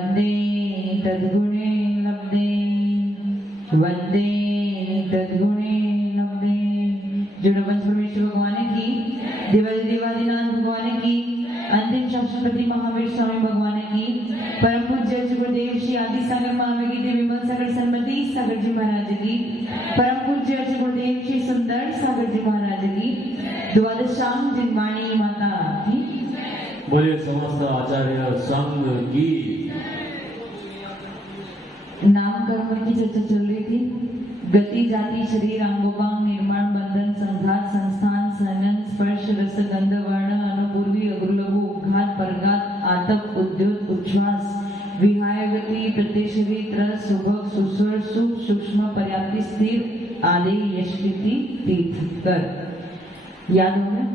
वंदे तद्गुणे लब्धे, वंदे तद्गुणे लब्धे। जुड़वंश परमेश्वर भगवान की, देवादिनाथ भगवान की, अंतिम शास्त्रपति महावीर स्वामी भगवान की, परम पूज्य गुरुदेव श्री आदि सागर महावीर की, विमल सागर सन्मति सागर जी महाराज की, परम पूज्य गुरुदेव श्री सुंदर सागर जी महाराज की, द्वादशांग जिनवाणी माता की। बोले समस्त आचार्य संघ की। नाम कर्म की चर्चा चल रही थी। गति जाति शरीर अंगोपांग निर्माण बंधन संघात संस्थान सनन स्पर्श रस गंध वर्ण अनुपूर्वी अग्रुलघु उपघात परघात आतप उद्योत उच्छ्वास विहाय गति प्रत्यशरीर त्रस सुभग सुस्वर सुख सूक्ष्म पर्याप्ति स्थिर आदि यशकृति तीर्थकर। याद हो गया?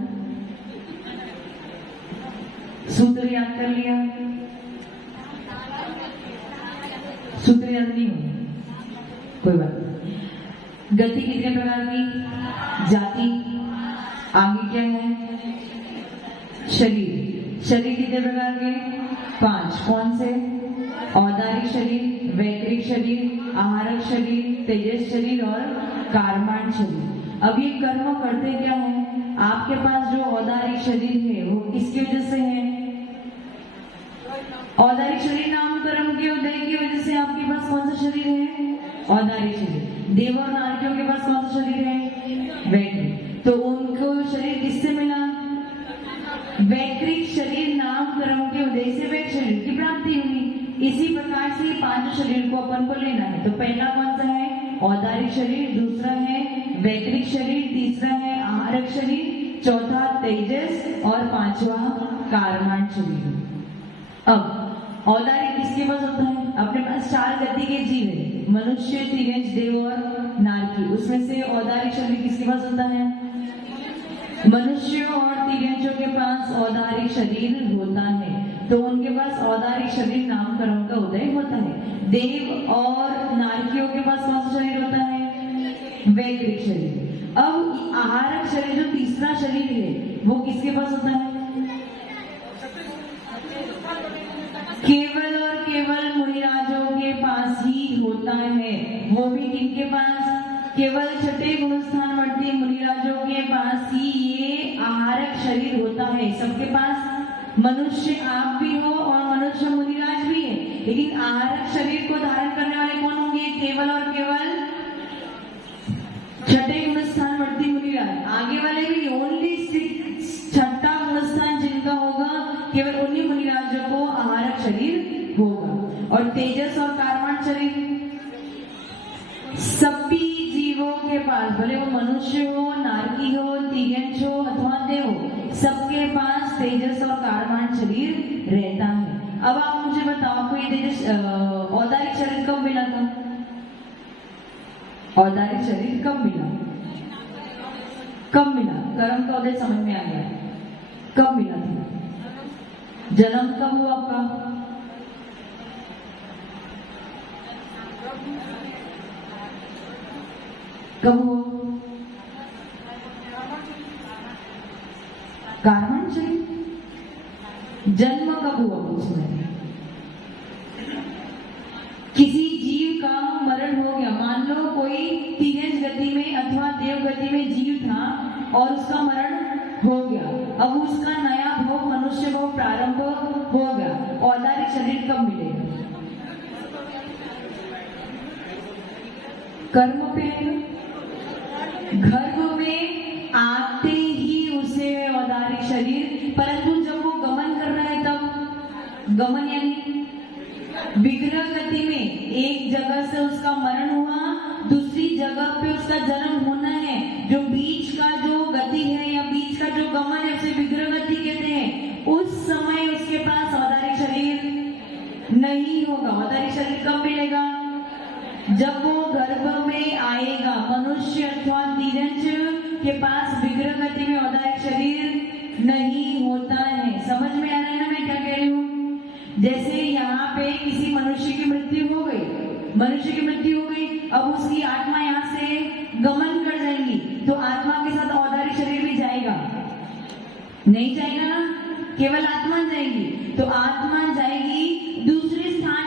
सूत्र याद कर लिया? सूत्र याद नहीं हो? कोई बात नहीं। गति कितने प्रकार की? जाति। आगे क्या है? शरीर। शरीर कितने प्रकार के? 5। कौन से? औदारिक शरीर, वैक्रिक शरीर, आहारक शरीर, तेजस शरीर और कारमान शरीर। अब ये कर्म करते क्या है? आपके पास जो औदारिक शरीर है वो किसकी वजह से है? औदारिक शरीर नाम कर्म के उदय की वजह से आपके पास कौन सा शरीर है? औदारिक शरीर। देव और नारकियों के पास कौन सा शरीर है? वैक्रिक। तो उनको शरीर किससे मिला? वैक्रिक शरीर नाम कर्म के उदय से वैक्रिक शरीर की प्राप्ति हुई। इसी प्रकार से 5 शरीर को अपन को लेना है। तो पहला कौन सा है? औदारिक शरीर, दूसरा है वैक्रिक शरीर, तीसरा है आहारक शरीर, चौथा तेजस और 5वां कारमान शरीर। अब औदारिक किसके पास होता है? अपने पास 4 गति के जीव है, मनुष्य, तिर्यंच, देव और नारकी। उसमें से औदारिक शरीर किसके पास होता है? मनुष्य और तिर्यंचों के पास औदारिक शरीर होता है। तो उनके पास औदारिक शरीर नाम कर्म का उदय होता है। देव और नारकियों के पास कौन सा शरीर होता है? वैक्रिक शरीर। अब आहारक शरीर जो तीसरा शरीर है वो किसके पास होता है? केवल और केवल मुनिराजों के पास ही होता है। वो भी किनके पास? केवल छठे गुणस्थानवर्ती मुनिराजों के पास ही ये आहारक शरीर होता है। सबके पास मनुष्य आप भी हो और मनुष्य मुनिराज भी है, लेकिन आहारक शरीर को धारण करने वाले कौन होंगे? केवल और केवल छठे गुणस्थानवर्ती मुनिराज। आगे वाले भी ओनली 6 छठा गुणस्थान जिनका होगा केवल उन्हीं मुनिराजों को आहारक शरीर होगा। और तेजस और कारमान शरीर सभी जीवों के पास, भले वो मनुष्य हो, नारकी हो, तिर्यंच हो अथवा देव हो, सबके पास तेजस और कारमान शरीर रहता है। अब आप मुझे बताओ, आपको ये तेजस औदारिक शरीर कब मिला था? औदारिक शरीर कब मिला? कब मिला? कर्म का उदय समझ में आ गया। कब मिला था? जन्म कब हुआ आपका? कब हुआ? कारमान शरीर। जन्म कब हुआ? उसमें किसी जीव का मरण हो गया। मान लो कोई तिर्यंच गति में अथवा देव गति में जीव था और उसका मरण हो गया। अब उसका नया भोग मनुष्य भोग प्रारंभ हो गया। औदारिक शरीर कब मिलेगा? कर्म पे गर्भ में आते ही उसे औदारिक शरीर, परंतु जब वो गमन कर रहा है तब गमन यानी विग्रह गति में एक जगह से उसका मरण हुआ, दूसरी जगह पे उसका जन्म होना है। जो बीच का जो गति है या बीच का जो गमन है उसे विग्रह गति कहते हैं। उस समय उसके पास औदारिक शरीर नहीं होगा। औदारिक शरीर कब मिलेगा? जब वो गर्भ में आएगा। मनुष्य अथवा तिर्यंच के पास विग्रह गति में औदारिक शरीर नहीं होता है। समझ में आ रहा है ना मैं क्या कह रही हूँ? जैसे यहाँ पे किसी मनुष्य की मृत्यु हो गई, मनुष्य की मृत्यु हो गई, अब उसकी आत्मा यहाँ से गमन कर जाएगी, तो आत्मा के साथ औदारिक शरीर भी जाएगा? नहीं जाएगा ना, केवल आत्मा जाएगी। तो आत्मा जाएगी दूसरे स्थान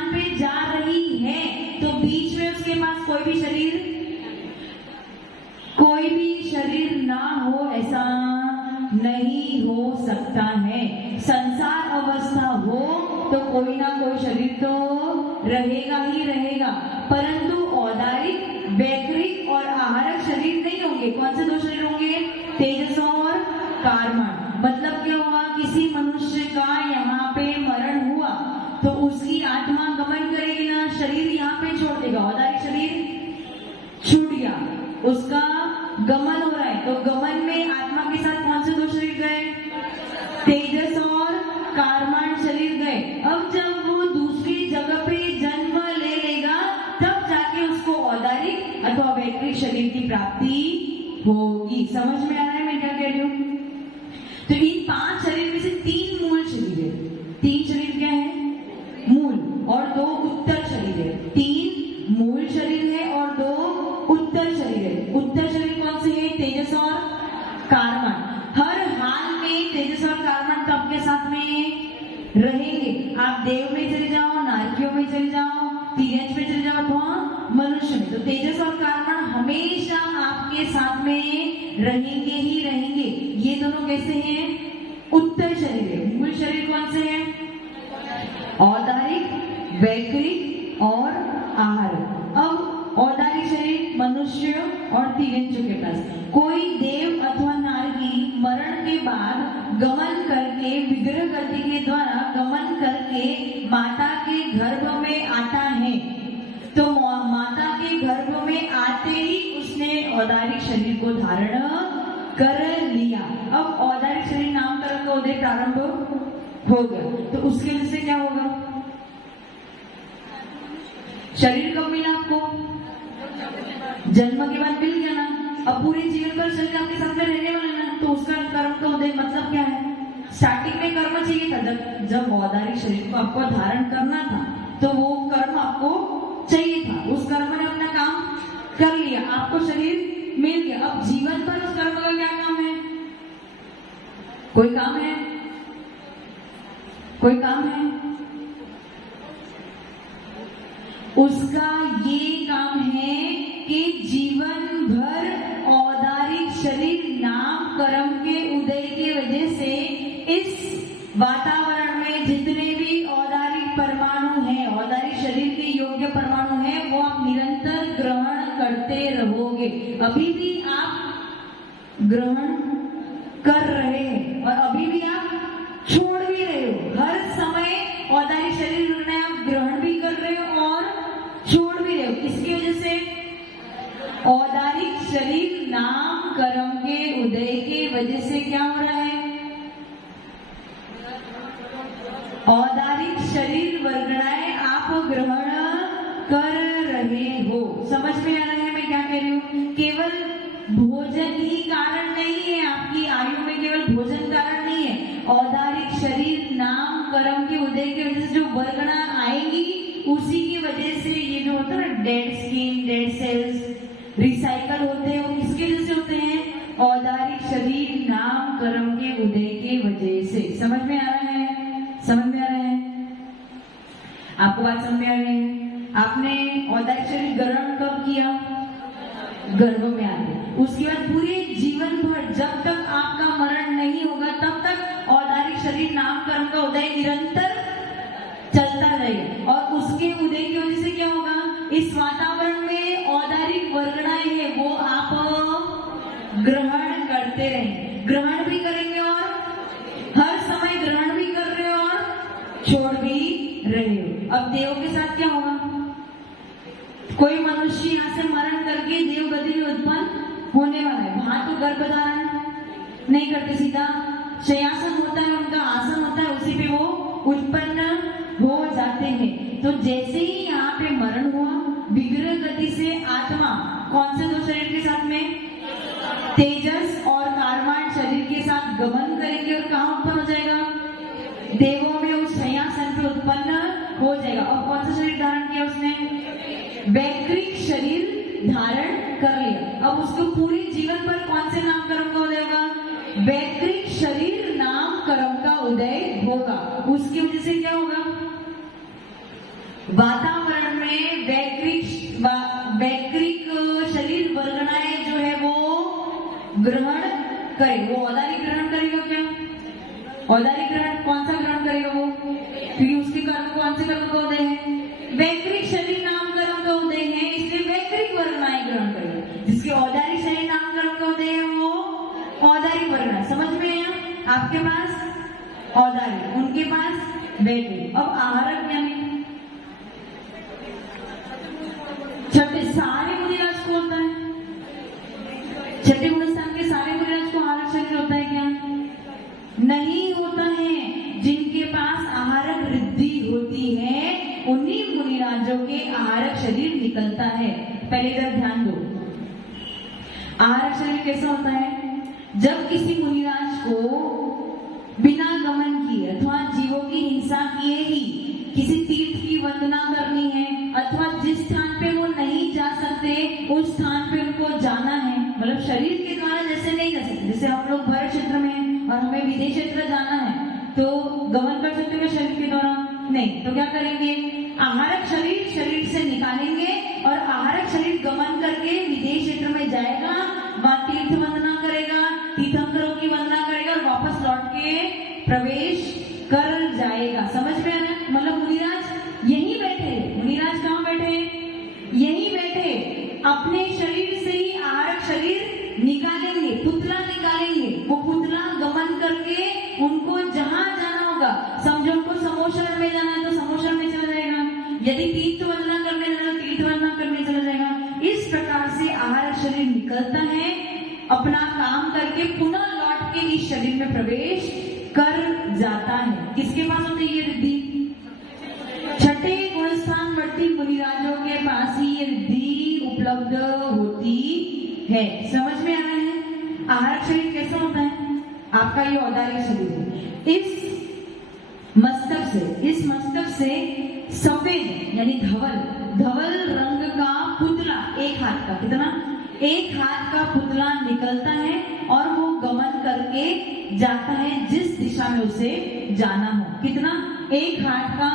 नहीं हो सकता है। संसार अवस्था हो तो कोई ना कोई शरीर तो रहेगा ही रहेगा, परंतु औदारिक, वैकृतिक और आहारक शरीर नहीं होंगे। कौन से दो शरीर होंगे? तेजस और कारमान। मतलब क्या हुआ? किसी मनुष्य का यहाँ पे मरण हुआ तो उसकी आत्मा गमन करेगी ना, शरीर यहाँ पे छोड़ देगा। औदारिक शरीर छूट गया, उसका गमन हो रहा है, तो गमन में आत्मा के साथ कौन से दो शरीर गए? तेजस और कारमान शरीर गए। अब जब वो दूसरी जगह पे जन्म ले लेगा तब जाके उसको औदारिक अथवा वैकृतिक शरीर की प्राप्ति होगी। समझ में आ रहा है मैं क्या कह रही हूँ? तो इन 5 शरीर में से 3 मूल शरीर है। 3 शरीर क्या है? मूल, और 2 उत्तर शरीर है। 3 मूल शरीर है और 2 उत्तर शरीर है। उत्तर शरीर कौन से है? तेजस और कारमान। हर हाल में तेजस और कारमान तो आपके साथ में रहेंगे। आप देव में चले जाओ, नारकियों में चले जाओ, तिर्यंच में चले जाओ, तो मनुष्य में, तो तेजस और कारमान हमेशा आपके साथ में रहेंगे ही रहेंगे। ये दोनों कैसे हैं? उत्तर शरीर है। मूल शरीर कौन से हैं? औदारिक, वैकृतिक और आहारक। अब औदारिक शरीर मनुष्य और तिर्यंचों के पास। कोई देव अथवा नारकी मरण के बाद गमन करके, विग्रह गति के द्वारा गमन करके माता के गर्भ में आता है, तो माता के गर्भ में आते ही उसने औदारिक शरीर को धारण कर लिया। अब औदारिक शरीर नामकरण का उदय प्रारंभ हो गया, तो उसके वजह से क्या होगा? शरीर कब मिला आपको? जन्म के बाद मिल गया ना। अब पूरे जीवन भर शरीर आपके साथ में रहने वाला ना, तो उसका कर्म का उदय मतलब क्या है? स्टार्टिंग में कर्म चाहिए था, जब औदारिक शरीर को आपको धारण करना था तो वो कर्म आपको चाहिए था। उस कर्म ने अपना काम कर लिया, आपको शरीर मिल गया। अब जीवन भर उस कर्म का क्या काम है? कोई काम है? कोई काम है? उसका ये काम है कि जीवन भर औदारिक शरीर नाम कर्म के उदय की वजह से इस वातावरण में जितने भी औदारिक परमाणु हैं, औदारिक शरीर के योग्य परमाणु हैं, वो आप निरंतर ग्रहण करते रहोगे। अभी भी आप ग्रहण कर रहे हैं और अभी भी आप छोड़ भी रहे हो। हर समय औदारिक शरीर आप ग्रहण भी कर रहे हो और छोड़ भी रहे हो। किसकी वजह से? औदारिक शरीर नाम कर्म के उदय के वजह से क्या हो रहा है? औदारिक शरीर वर्गणाएं आप ग्रहण कर रहे हो। समझ में आ रहा है मैं क्या कह रही हूँ? केवल भोजन ही कारण नहीं है, आपकी आयु में केवल भोजन कारण नहीं है। औदारिक शरीर नाम कर्म के उदय की वजह से जो वर्गणा आएगी, उसी की वजह से ये जो होता है ना, dead skin, dead cells recycle होते हैं, वो किसकी वजह से होते हैं? औदारिक शरीर नाम कर्म के उदय के वजह से। समझ में आ रहा है? समझ में आ रहा है? आपको बात समझ में आ रही है? आपने औदारिक शरीर ग्रहण कब किया? गर्भ में आते। उसके बाद पूरे जीवन भर जब तक आपका मरण नहीं होगा तब तक औदारिक शरीर नाम कर्म का उदय निरंतर चलता रहेगा। और उसके उदय की वजह से क्या होगा? इस वातावरण में औदारिक वर्गणाएं हैं, वो आप ग्रहण करते रहेंगे, ग्रहण भी करेंगे और हर समय ग्रहण भी कर रहे हो और छोड़ भी रहे हो। अब देव के साथ क्या होगा? कोई मनुष्य यहाँ से मरण करके देव गति में उत्पन्न होने वाला है। वहां तो गर्भधारण नहीं करते, सीधा शय्यासन होता है, उनका आसन होता है, उसी पे वो उत्पन्न हो जाते हैं। तो जैसे ही यहाँ पे मरण हुआ, विग्रह गति से आत्मा कौन से दो शरीर के साथ में? तेजस और कारमान शरीर के साथ गमन करेंगे और कहाँ उत्पन्न हो जाएगा? देवों में उस शय्यासन पे उत्पन्न हो जाएगा। और कौन सा शरीर धारण किया उसने? वैकृतिक शरीर धारण कर लिया। अब उसको पूरे जीवन पर कौन से नाम कर्म का उदय होगा? वैकृतिक शरीर नाम कर्म का उदय होगा। उसकी वजह से क्या होगा? वातावरण में वैकृतिक शरीर वर्गणाएं जो है वो ग्रहण करे, वो औदारिक ग्रहण करेगा औदारिक ग्रहण कौन सा ग्रहण करेगा वो? क्योंकि उसके कर्म कौन से कर्म का उदय है? वैकृत शरीर नाम कर्म का उदय है, इसलिए वैकृत वर्गनाएं ग्रहण करेगा। जिसके औदारिक शरीर नाम कर्म का उदय है वो औदारिक वर्गना। समझ में है? आपके पास औदारिक, उनके पास वैकृत। अब आहारक यानी छठे सारे मुनिराज को होता है, छठे गुणस्थान के सारे मुनिराज को आहारक शरीर होता है क्या? नहीं होता है। जिनके पास आहारक रिद्धि होती है उन्हीं मुनिराजों के आहारक शरीर निकलता है। पहले इधर ध्यान दो, आहारक शरीर कैसा होता है? जब किसी मुनिराज को बिना गमन किए अथवा जीवों की हिंसा किए ही किसी तीर्थ की वंदना करनी है, अथवा जिस स्थान पे वो नहीं जा सकते उस स्थान पे उनको जाना है, मतलब शरीर के द्वारा जैसे नहीं जा सकते, जैसे हम लोग भारत क्षेत्र में हैं और हमें विदेश क्षेत्र जाना है तो गमन कर सकते हैं शरीर के द्वारा? नहीं। तो क्या करेंगे? आहारक शरीर शरीर से निकालेंगे और आहारक शरीर गमन करके विदेश क्षेत्र में जाएगा, वहां तीर्थ वंदना करेगा, तीर्थंकरों की वंदना करेगा और वापस लौट के प्रवेश कर जाएगा। समझ में आ रहा है? मतलब मुनिराज यही बैठे, मुनिराज कहाँ बैठे? यही बैठे, अपने शरीर से ही आहारक शरीर निकालेंगे, पुतला निकालेंगे। वो पुतला गमन करके उनको जहां जाना होगा, समझो उनको समोशर में जाना है तो समोशर में चला जाएगा, यदि तीर्थ वंदना करने जाना है तीर्थ वंदना करने चला जाएगा। इस प्रकार से आहारक शरीर निकलता है, अपना काम करके पुनः लौट के इस शरीर में प्रवेश कर जाता है। किसके पास होती है ये रिद्धि? छठे गुणस्थान वर्ती मुनिराजों के पास ही ये रिद्धि उपलब्ध होती है। समझ में आ रहा है? आहारक शरीर कैसा होता है? आपका ये औदारिक शरीर है। इस मस्तक से सफेद यानी धवल रंग का पुतला, एक हाथ का, कितना? एक हाथ का पुतला निकलता है और वो गमन करके जाता है जिस दिशा में उसे जाना हो। कितना? एक हाथ का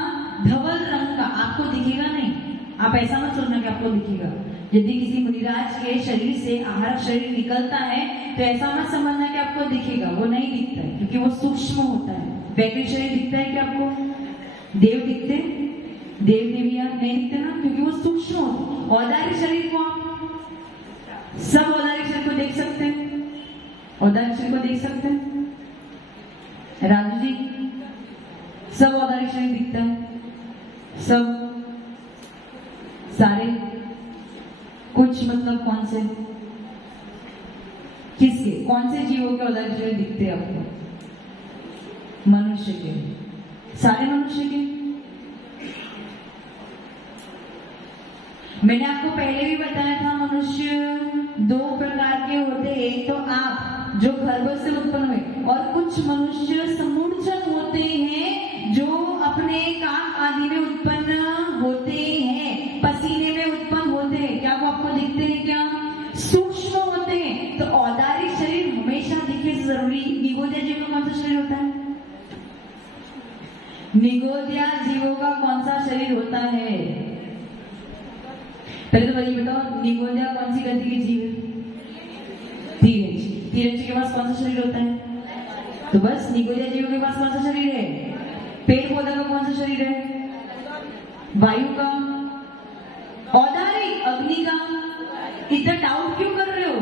धवल रंग का। आपको दिखेगा नहीं, आप ऐसा मत सोचना कि आपको दिखेगा। यदि किसी मुनिराज के शरीर से आहारक शरीर निकलता है तो ऐसा मत समझना कि आपको दिखेगा, वो नहीं दिखता है क्योंकि वो सूक्ष्म होता है। वैकृत शरीर दिखता है क्या आपको? देव दिखते? देव देवियां नहीं दिखते ना, क्योंकि वो सूक्ष्म होते। औदारिक शरीर को आप सब औदारिक शरीर को देख सकते हैं, औदारिक शरीर को देख सकते हैं। राजू जी, सब औदारिक शरीर दिखता है? सब? सारे? कुछ मतलब कौन से? किसके? कौन से जीवों के औदारिक शरीर दिखते हैं आपको? मनुष्य के? सारे मनुष्य के? मैंने आपको पहले भी बताया था मनुष्य दो प्रकार के होते हैं। एक तो आप जो गर्भ से उत्पन्न हुए, और कुछ मनुष्य समूर्छन होते हैं जो अपने काम आदि में उत्पन्न होते हैं, पसीने में उत्पन्न होते हैं। क्या वो आपको दिखते हैं क्या? सूक्ष्म होते हैं। तो औदारिक शरीर हमेशा दिखे जरूरी। निगोदिया जीव का कौन सा शरीर होता है? निगोदिया जीवों का कौन सा शरीर होता है? पहले तो बताइए, बताओ निगोदिया कौन सी गति के जीव है? तीरंज के पास कौन सा शरीर होता है? तो बस निगोदिया जीव के पास कौन सा शरीर है? पेड़ पौधा का कौन सा शरीर है? वायु का? औदारिक अग्नि का? इतना डाउट क्यों कर रहे हो?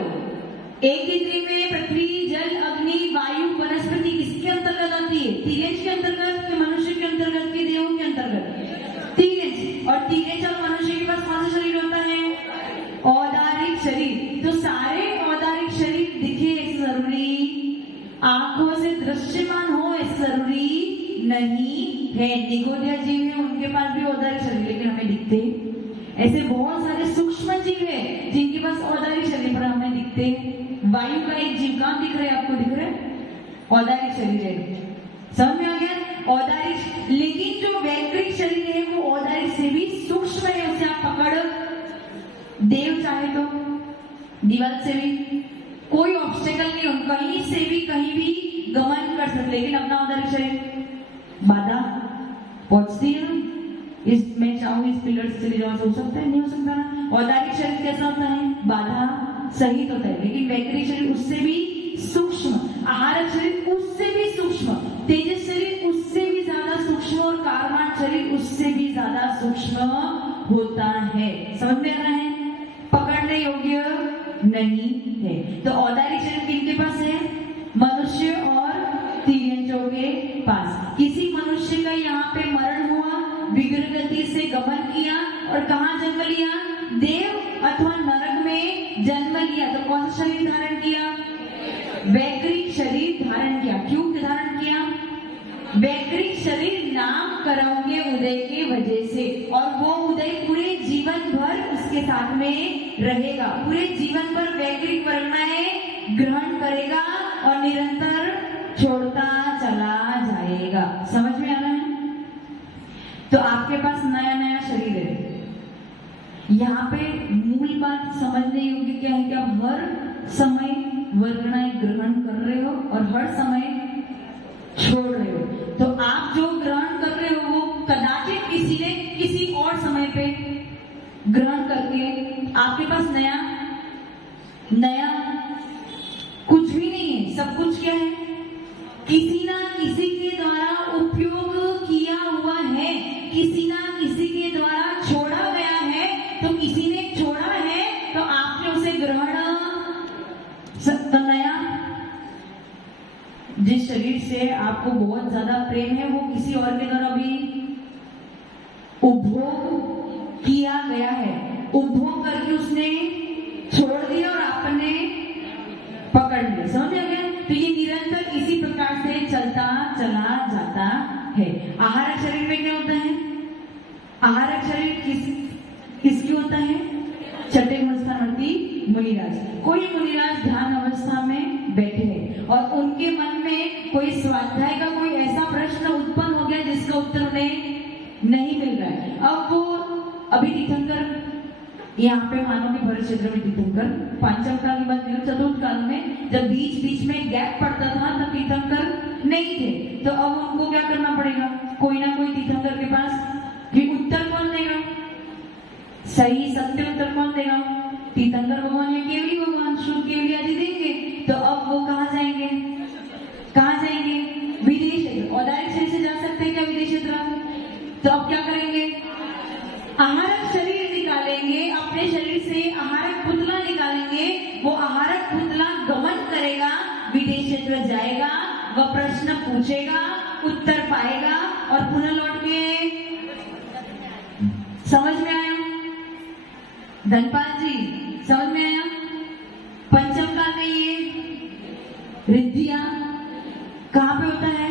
एक इंद्रिय में पृथ्वी, जल, अग्नि, वायु, वनस्पति किसके अंतर्गत आती है? तीरंज के अंतर्गत कि मनुष्य के अंतर्गत कि देवों के अंतर्गत? तीरंज। और तीरंज और मनुष्य के पास कौन सा शरीर होता है? औदारिक शरीर। तो सारे औदारिक शरीर दिखे ऐसे जरूरी, आंखों से दृश्यमान हो ऐसे जरूरी नहीं है। निगोदिया जीव है, उनके पास भी औदारिक शरीर लेकिन हमें दिखते। ऐसे बहुत सारे सूक्ष्म जीव है जिनके पास औदारिक शरीर पर हमें दिखते। वायु का एक जीव कहाँ दिख रहा है आपको? दिख रहा है? औदारिक शरीर है। समझ में आ गया? औदारिक। लेकिन जो वैकृत शरीर है वो औदारिक से भी सूक्ष्म है, उसे आप पकड़ देव चाहे तो दीवार से भी कोई ऑब्स्टेकल नहीं हो, कहीं से भी कहीं भी गमन कर सकते। लेकिन अपना औदारिक शरीर बाधा पहुंचती है ना, इस मैं चाहूँ इस पिलर से चले जाओ, हो सकता है? नहीं हो सकता ना। औदारिक शरीर कैसा होता है? बाधा सहित होता है। लेकिन वैकृत शरीर उससे भी सूक्ष्म, आहारक शरीर उससे भी सूक्ष्म, तेज कारमान शरीर उससे भी ज्यादा सूक्ष्म होता है। समझ में आ रहा है? पकड़ने योग्य नहीं है। तो औदारी शरीर किनके पास है? मनुष्य और तिर्यंचों के पास। किसी मनुष्य का यहाँ पे मरण हुआ, विग्रह गति से गमन किया और कहाँ जन्म लिया? देव अथवा नरक में जन्म लिया। तो कौन सा शरीर धारण किया? वैकृत शरीर धारण किया। क्यों धारण किया? वैकृत शरीर नाम कर्म के उदय के वजह से, और वो उदय पूरे जीवन भर उसके साथ में रहेगा। पूरे जीवन भर वैकृत वर्णाएं ग्रहण करेगा और निरंतर छोड़ता चला जाएगा। समझ में आ रहा है? तो आपके पास नया नया शरीर है। यहाँ पे मूल बात समझने योग्य क्या है कि आप हर समय वर्णाएं ग्रहण कर रहे हो और हर समय छोड़ रहे हो। तो आप जो ग्रहण कर रहे हो वो कदाचित किसी ने किसी और समय पे ग्रहण करके आपके पास नया कुछ भी नहीं है। सब कुछ क्या है? किसी ना किसी के द्वारा उपयोग किया हुआ है, किसी ना किसी के द्वारा छोड़ा गया है। तो किसी ने छोड़ा है तो आपने उसे ग्रहण नया। जिस शरीर से आपको बहुत ज्यादा प्रेम है वो किसी और के द्वारा भी उपभोग किया गया है। उपभोग करके उसने छोड़ दिया और आपने पकड़ लिया। समझ आ गया? तो ये निरंतर इसी प्रकार से चलता चला जाता है। आहारक शरीर में क्या होता है? आहारक शरीर किसकी होता है? छठे अवस्थावर्ती मुनिराज। कोई मुनिराज ध्यान अवस्था में बैठे हैं और उनके मन में कोई स्वाध्याय का कोई ऐसा प्रश्न उत्पन्न हो गया जिसका उत्तर उन्हें नहीं मिल रहा है। अब वो अभी तीर्थंकर यहाँ पे मानो कि भरत क्षेत्र में तीर्थंकर पांचम काल के बाद चतुर्थ काल में जब बीच बीच में गैप पड़ता था तब तीर्थंकर नहीं थे। तो अब उनको क्या करना पड़ेगा? कोई ना कोई तीर्थंकर के पास ये उत्तर कौन देगा? सही सत्य उत्तर कौन देगा? तीर्थंकर भगवान या केवली भगवान शुद्ध केवली आदि देंगे। तो अब वो कहाँ जाएंगे? कहाँ जाएंगे? विदेश क्षेत्र। औदारिक शरीर से जा सकते हैं क्या विदेश क्षेत्र? तो अब क्या करेंगे? आहारक शरीर निकालेंगे, अपने शरीर से आहारक पुतला निकालेंगे। वो आहारक पुतला गमन करेगा, विदेश क्षेत्र जाएगा, वह प्रश्न पूछेगा, उत्तर पाएगा और पुनः लौट के। समझ में आया? धनपाल जी समझ में आया? पंचम काल में ये रिद्धिया कहाँ पे होता है?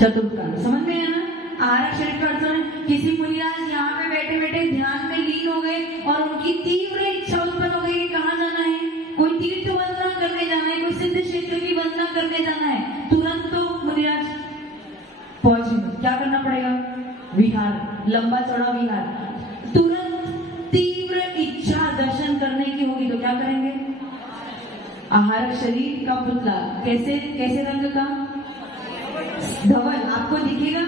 चतुर्थ काल। समझ में आया ना? आहारक शरीर का अर्थ किसी मुनिराज यहाँ पे बैठे बैठे ध्यान में लीन हो गए और उनकी तीव्र इच्छा उत्पन्न हो गई कि कहाँ जाना है? कोई तीर्थ वंदना करने जाना है, कोई सिद्ध क्षेत्र की वंदना करने जाना है। तुरंत तो मुनिराज पहुंचेंगे। क्या करना पड़ेगा? विहार, लंबा चौड़ा विहार। तुरंत तीव्र इच्छा दर्शन करने की होगी तो क्या करेंगे? आहारक शरीर का पुतला कैसे रंग का? धवल। आपको दिखेगा?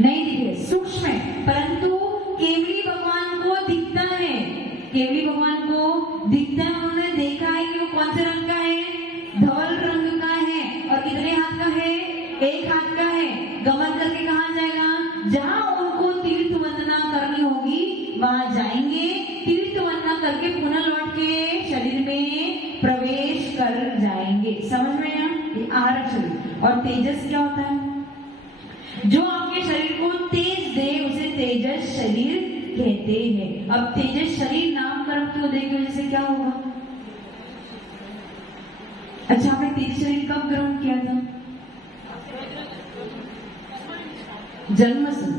नहीं दिखे, सूक्ष्म है, परंतु केवली भगवान को दिखता है। केवली भगवान को दिखता है। उन्होंने देखा है कि वो कौन से रंग का है? धवल रंग का है। और कितने हाथ का है? एक हाथ का है। गमन करके कहाँ जाएगा? जहां उनको तीर्थ वंदना करनी होगी वहां जाएंगे। तीर्थ वंदना करके पुनः लौट के शरीर में प्रवेश कर जाएंगे। समझ में आया? ये आहारक शरीर। और तेजस क्या होता है? जो आपके शरीर को तेज दे उसे तेजस शरीर कहते हैं। अब तेजस शरीर नामकरण की उदय की वजह से क्या होगा? अच्छा, आपने तेज शरीर कब ग्रहण किया था? जन्म से।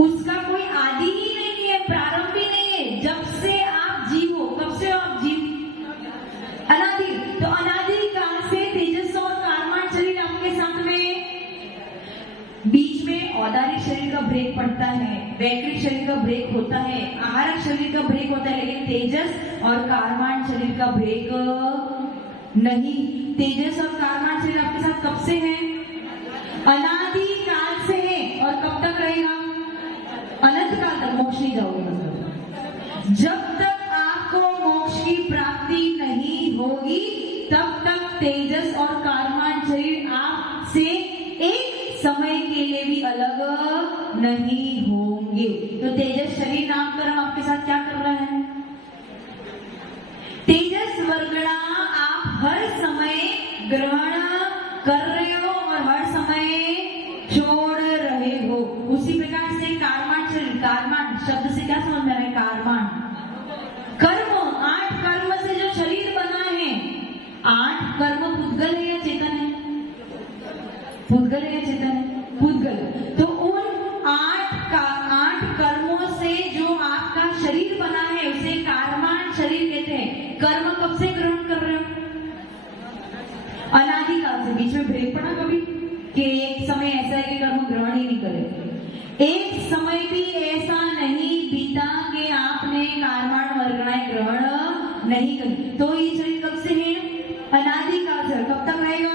उसका कोई आदि ही नहीं है, प्रारंभ ही नहीं है। जब से आप जीव हो, कब से आप जीव? अनादि। तो अनादि काल से तेजस और कारमान शरीर आपके साथ में। बीच में औदारिक शरीर का ब्रेक पड़ता है, वैकृत शरीर का ब्रेक होता है, आहारक शरीर का ब्रेक होता है, लेकिन तेजस और कारमान शरीर का ब्रेक नहीं। तेजस और कारमान शरीर आपके साथ कब से है? अनादि काल से है। और कब तक रहेगा? अनंत काल तक। मोक्ष नहीं जाओगे मतलब। जब तक आपको मोक्ष की प्राप्ति नहीं होगी तब तक तेजस और कारमान शरीर आपसे एक समय नहीं होंगे। तो तेजस शरीर नामकरण आपके साथ क्या कर रहा है? तेजस वर्गणा आप हर समय ग्रहण कर रहे हो और हर समय छोड़ रहे हो। उसी प्रकार से कारमान शरीर, कारमान शब्द से क्या समझ में आ रहा है? कारमान कर्म, 8 कर्म से जो शरीर बना है, 8 कर्म पुद्गल है या चेतन है? पुद्गल है या चेतन है? पुद्गल। तो उन 8 कर्मों से जो आपका शरीर बना है उसे कारमान शरीर कहते हैं। कर्म कब से ग्रहण कर रहे हो? अनादिकाल से। बीच में ब्रेक पड़ा कभी कि एक समय ऐसा है कि कर्म ग्रहण ही नहीं करे? एक समय भी ऐसा नहीं बीता कि आपने कारमान वर्गणाएं ग्रहण नहीं करी। तो ये शरीर कब से है? अनादिकाल से। कब तक रहेगा?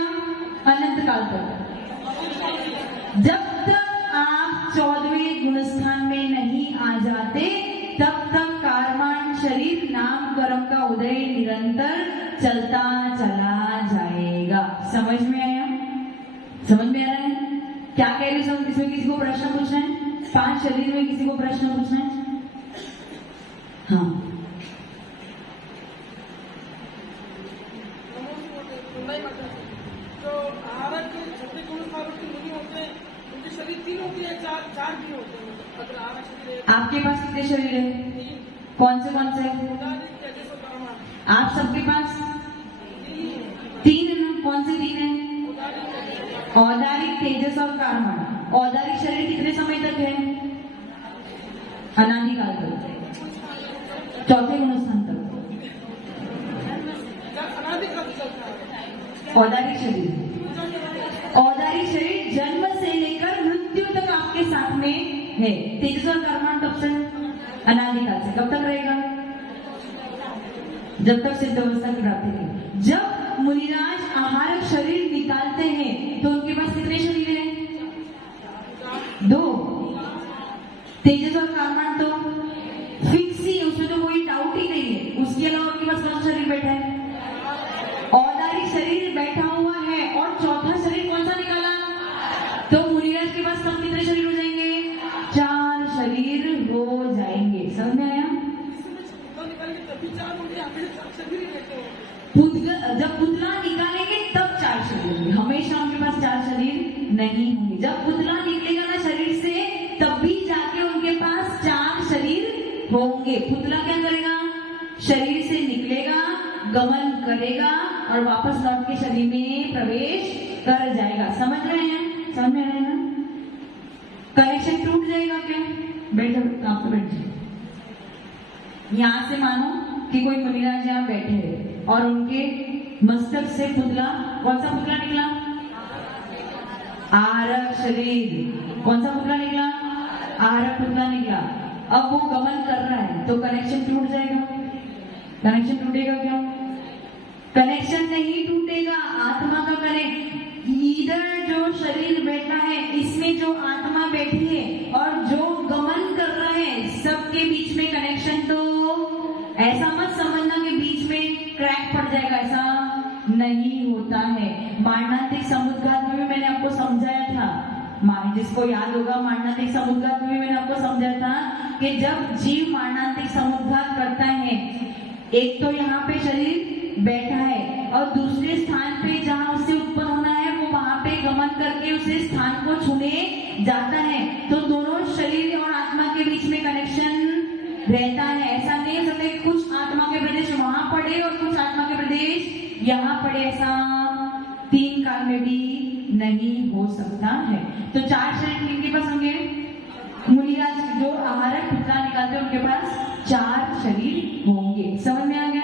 अनंत काल तक। जब तक आप 14वें गुणस्थान में नहीं आ जाते तब तक कारमान शरीर नाम कर्म का उदय निरंतर चलता चला जाएगा। समझ में आया? समझ में आ रहा है? क्या कह रही हूँ? इसमें किसी को प्रश्न पूछना है? 5 शरीर में किसी को प्रश्न पूछना है? हाँ, तो आहार के छठे गुण की मुनि होते हैं, उनके शरीर 3 होती है, 4 भी होते हैं। अगर आहार शरीर आपके पास कितने शरीर है? कौन से आप सबके पास 3 है ना? कौन से 3 है? औदारिक, तेजस और कारमान। औदारिक शरीर कितने समय तक है? अनादिकाल तक, 4थे गुणस्थान तक। औदारिक शरीर, औदारिक शरीर जन्म से लेकर मृत्यु तक आपके साथ में है। तेजस और कारमान कब से? अनादिकाल से। कब तक रहेगा? जब तक सिद्ध अवस्था की प्राप्ति की। जब मुनिराज आहारक शरीर निकालते हैं तो उनके पास कितने शरीर हैं? 2। तेजस और कारमान तो फिक्स ही, उसमें तो कोई डाउट ही नहीं है। उसके अलावा उनके पास कौन सा शरीर बैठा है? औदारिक शरीर बैठा हुआ है। और 4था शरीर कौन सा निकाला? तो मुनिराज के पास सब कितने शरीर हो जाएंगे? 4 शरीर हो जाएंगे। समझ में आया? जब पुतला निकालेंगे तब 4 शरीर होंगे। हमेशा उनके पास 4 शरीर नहीं होंगे। जब पुतला निकलेगा ना शरीर से तब भी जाके उनके पास 4 शरीर होंगे। पुतला क्या करेगा? शरीर से निकलेगा, गमन करेगा और वापस लौट के शरीर में प्रवेश कर जाएगा। समझ रहे हैं? समझ में आ रहे हैं ना? कनेक्शन टूट जाएगा क्या? बैठ जाओ, आप बैठ जाओ। यहां से मानो कि कोई मुनिराज यहाँ बैठे हैं और उनके मस्तक से पुतला, कौन सा पुतला निकला? आहारक शरीर। कौन सा पुतला निकला? आहारक पुतला निकला। अब वो गमन कर रहा है तो कनेक्शन टूट जाएगा? कनेक्शन टूटेगा क्या? कनेक्शन नहीं टूटेगा। आत्मा का कनेक्ट, इधर जो शरीर बैठा है इसमें जो आत्मा बैठी है और जो गमन कर रहा है, सबके बीच में कनेक्शन तो ऐसा मत समझना कि बीच में क्रैक पड़ जाएगा, ऐसा नहीं होता है। मारणांतिक समुद्घात में भी मैंने आपको समझाया था, जिसको याद होगा, मारणांतिक समुद्घात में भी मैंने आपको समझाया था कि जब जीव मारणांतिक समुद्घात करता है, एक तो यहाँ पे शरीर बैठा है और दूसरे स्थान पे जहाँ उससे उत्पन्न होना है वो वहां पे गमन करके उसे स्थान को छूने जाता है, तो दोनों शरीर और आत्मा के बीच में कनेक्शन रहता है। ऐसा नहीं हो सकता कि कुछ आत्मा के प्रदेश वहां पड़े और कुछ आत्मा के प्रदेश यहाँ पड़े, ऐसा 3 काल में भी नहीं हो सकता है। तो 4 शरीर किनके पास होंगे? मुनिराज जो आहारक पुतला निकालते हैं उनके पास 4 शरीर होंगे। समझ में आ गया?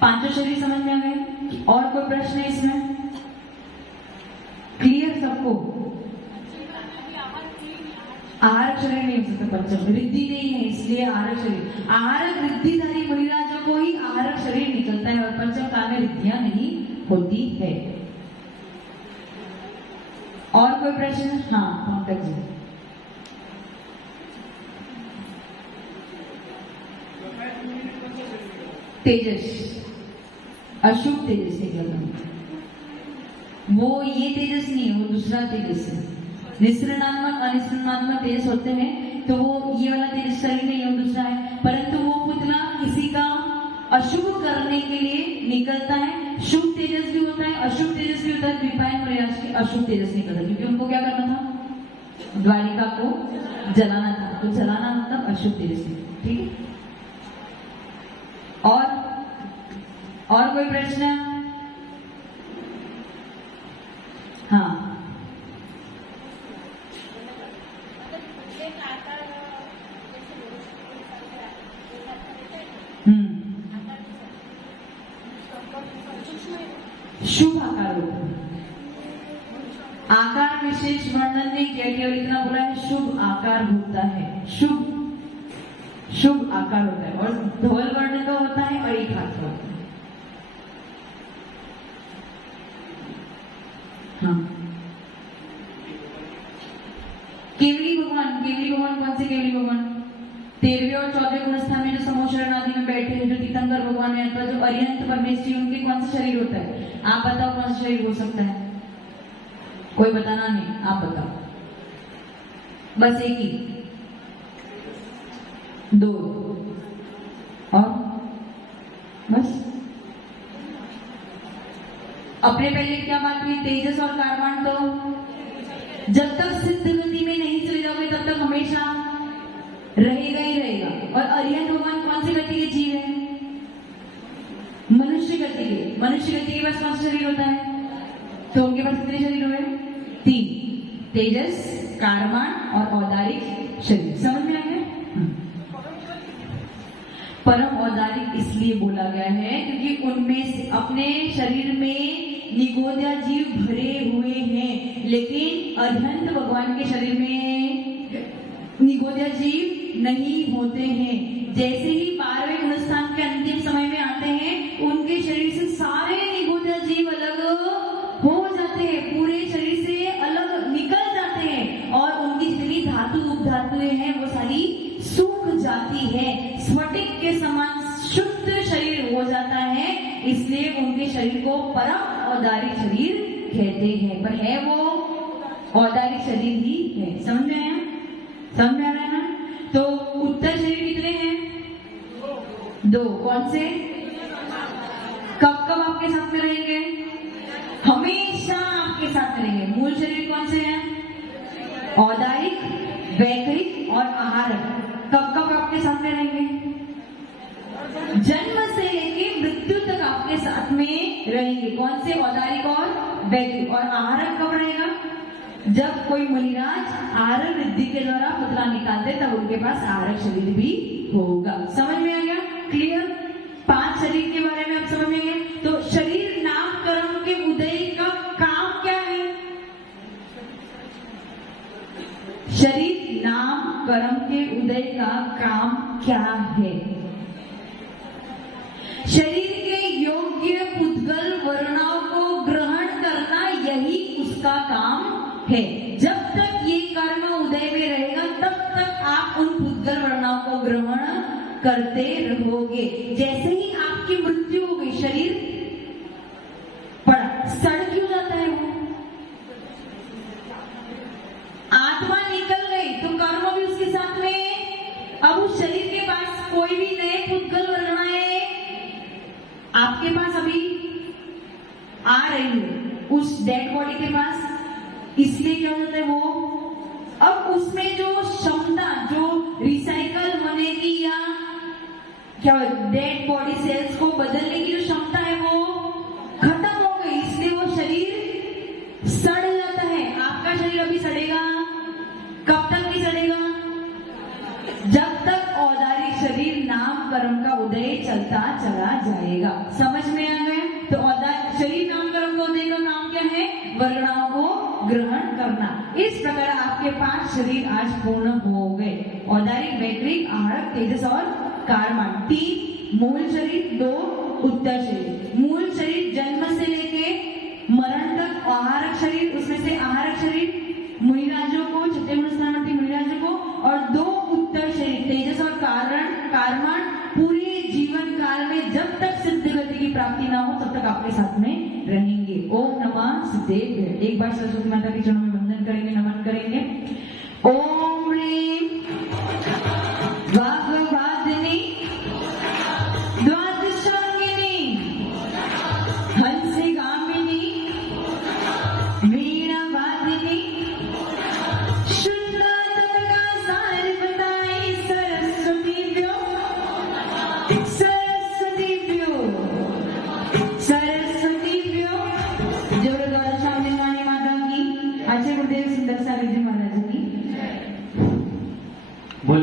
5 शरीर समझ में आ गए? और कोई प्रश्न है इसमें? क्लियर सबको? आहारक शरीर नहीं हो सकता, पंचम रिद्धि नहीं है इसलिए आहारक शरीर। आहारक रिद्धिधारी मुनिराजों को ही आहारक शरीर निकलता है और पंचम काल में रिद्धियां नहीं होती है। और कोई प्रश्न? हाँ, पंकज जी। तेजस, अशुभ तेजस निकला, वो ये तेजस नहीं है, वो दूसरा तेजस है। निसृणात्मक अनिसृणात्मक तेजस होते हैं, तो वो ये वाला तेजस शरीर नहीं है, दूसरा है। परंतु वो पुतला किसी का अशुभ करने के लिए निकलता है। शुभ तेजस भी होता है, अशुभ तेजस भी होता है। द्विपायन और यश के अशुभ तेजस निकलता है, क्योंकि उनको क्या करना था, द्वारिका को जलाना था। तो जलाना मतलब अशुभ तेजस निकलता, ठीक है। और कोई प्रश्न? हाँ, शुभ आकार होता है। आकार विशेष वर्णन नहीं किया, केवल इतना बोला है शुभ आकार होता है। शुभ आकार होता है, और धवल वर्ण का होता है और एक हाथ का होता है। हाँ, केवली भगवान कौन से केवली भगवान? 13वें और 14वें गुणस्थान में जो समोशरण आदि में बैठे हैं, जो तीर्थंकर भगवान है, अथवा जो अरिहंत परमेश्वरी, उनके कौन सा शरीर होता है? आप बताओ कौन सा शरीर हो सकता है? कोई बताना नहीं, आप बताओ। बस एक ही, दो, और बस। अपने पहले क्या बात हुई? तेजस और कारवाण। तो जब तक सिद्ध गति में नहीं चले जाओगे तब तक हमेशा रहेगा ही रहेगा। और अरिहंत भगवान कौन सी गति के जीव है? मनुष्य गति के। मनुष्य गति के पास कौन सा शरीर होता है? तो उनके पास कितने शरीर हुए? 3, तेजस, कारवाण और औदारिक शरीर। समझ में आ गया? परम औदारिक इसलिए बोला गया है क्योंकि उनमें से अपने शरीर में निगोद्या जीव भरे हुए हैं, लेकिन अरिहंत भगवान के शरीर में निगोद्या जीव नहीं होते हैं। जैसे ही 12वें गुणस्थान के अंतिम समय में आते हैं, उनके शरीर से सारे निगोद्या जीव अलग हो जाते हैं, पूरे शरीर से अलग निकल जाते हैं, और उनकी जितनी धातु उपधातुएं हैं वो सारी सूख जाती है। स्फटिक के समान शुद्ध शरीर हो जाता है, इसलिए उनके शरीर को परम औदारिक शरीर कहते हैं। पर है वो औदारिक शरीर ही है। समझ में आया? समझ में आ रहा है ना? तो उत्तर शरीर कितने हैं? 2। कौन से? कब कब आपके साथ में रहेंगे? हमेशा आपके साथ में रहेंगे। मूल शरीर कौन से हैं? औदारिक, वैकृत और आहारक। कब कब आपके साथ में रहेंगे? जन्म से लेके मृत्यु तक आपके साथ में रहेंगे। कौन से? औदारिक और वैकृत। और आहारक कब रहेगा? जब कोई मुनिराज आहार वृद्धि के द्वारा पुतला निकालते तब उनके पास आहारक शरीर भी होगा। समझ में आ गया? क्लियर? 5 शरीर के बारे में आप समझ में गए। तो शरीर नामकरण के उदय का काम क्या है? शरीर नामकरण के उदय का काम क्या है? शरीर के योग्य पुद्गल वर्णाओं को ग्रहण करना, यही उसका काम है। जब तक ये कर्म उदय में रहेगा तब तक आप उन पुद्गल वर्णाओं को ग्रहण करते रहोगे। जैसे ही आपकी मृत्यु हो गई, शरीर पड़ा, सड़ क्यों जाता है? वो आत्मा निकल गई तो कर्म भी उसके साथ में। अब उस शरीर के पास कोई भी नए पुद्गल वर्णाएं आपके पास अभी आ रही है उस डेड बॉडी के पास, इसलिए क्या होता है? वो अब उसमें जो क्षमता, जो रिसाइकल होने की या क्या डेड बॉडी सेल्स को बदलने की जो क्षमता है वो खत्म हो गई, इसलिए वो शरीर सड़ जाता है। आपका शरीर अभी सड़ेगा, कब तक नहीं सड़ेगा? जब तक औदारिक शरीर नाम कर्म का उदय चलता चला जाएगा। समझ में आ गया? तो औदारिक शरीर नाम कर्म का उदय का काम क्या है? वर्णाओं को ग्रहण करना। इस प्रकार आपके 5 शरीर आज पूर्ण हो गए। औदारिक, वैकृत, आहारक, तेजस और कारवाण। 3 मूल शरीर, 2 उत्तर शरीर। मूल शरीर जन्म से लेके मरण तक आहारक शरीर, उसमें से आहारक शरीर मुनिराजों को, छठे गुणस्थान मुनिराजों को, और 2 उत्तर शरीर तेजस और कारवाण पूरे जीवन काल में जब तक सिद्ध गति की प्राप्ति ना हो तब तक आपके साथ में रहेंगे। ओम नमः सिद्धेभ्य। एक बार सरस्वती माता के चरणों में वंदन करेंगे, नमन करेंगे। बोले